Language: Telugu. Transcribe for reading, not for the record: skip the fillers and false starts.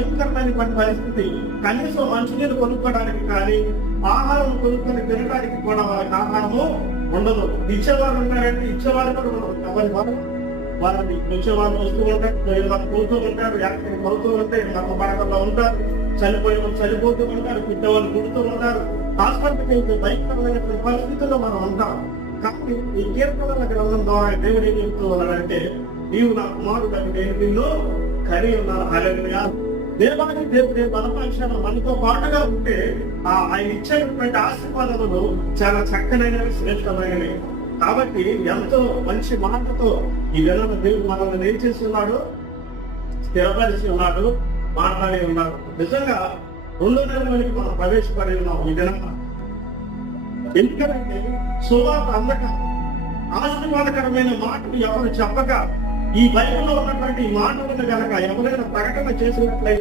భయంకరమైనటువంటి పరిస్థితి. కనీసం మంచినీళ్ళు కొనుక్కోవడానికి కానీ, ఆహారం కొనుక్కొని తినడానికి కూడా వారికి ఆహారము ఉండదు. ఇచ్చేవారు ఉన్నారంటే ఇచ్చేవారు కూడా ఉండదు. ఎవరి వారిని వచ్చేవాళ్ళు వస్తూ ఉంటారు, వాళ్ళు పోతూ ఉంటారు, యాక్సిడెంట్ అవుతూ ఉంటాయి, మత బాధల్లో ఉంటారు, చనిపోయిన వాళ్ళు చనిపోతూ ఉంటారు, పుట్టేవాళ్ళు పుడుతూ ఉంటారు. హాస్పిటల్కి వెళ్తే భయంకరమైనటువంటి పరిస్థితుల్లో మనం ఉంటాం. కాబట్టి ఈ కీర్తనల గ్రంథం ద్వారా దేవుడు ఏం చెప్తూ ఉన్నాడంటే, నీవు నా కుమారుడు అని నేను నిన్ను కని ఉన్నాను. హల్లెలూయా. దేవానికి దేవుడే మన పక్షాన మనతో పాటుగా ఉంటే ఆయన ఇచ్చేటటువంటి ఆశీర్వాదములు చాలా చక్కనైనవి, శ్రేష్టమైనవి. కాబట్టి ఎంతో మంచి మాటతో ఈ విధంగా దేవుడు మనల్ని ఏం చేస్తున్నాడు, స్థిరపరిచి ఉన్నాడు, మాట్లాడి ఉన్నాడు. నిజంగా 2 నెలలకి మనం ప్రవేశపడి ఉన్నాం ఈ విధంగా. ఎందుకంటే సువార్త అందక ఆశీర్వాదకరమైన మాటలు ఎవరు చెప్పక ఈ బైబిల్లో ఉన్నటువంటి మాటలను కనుక ఎవరైనా ప్రకటన చేసినట్లయితే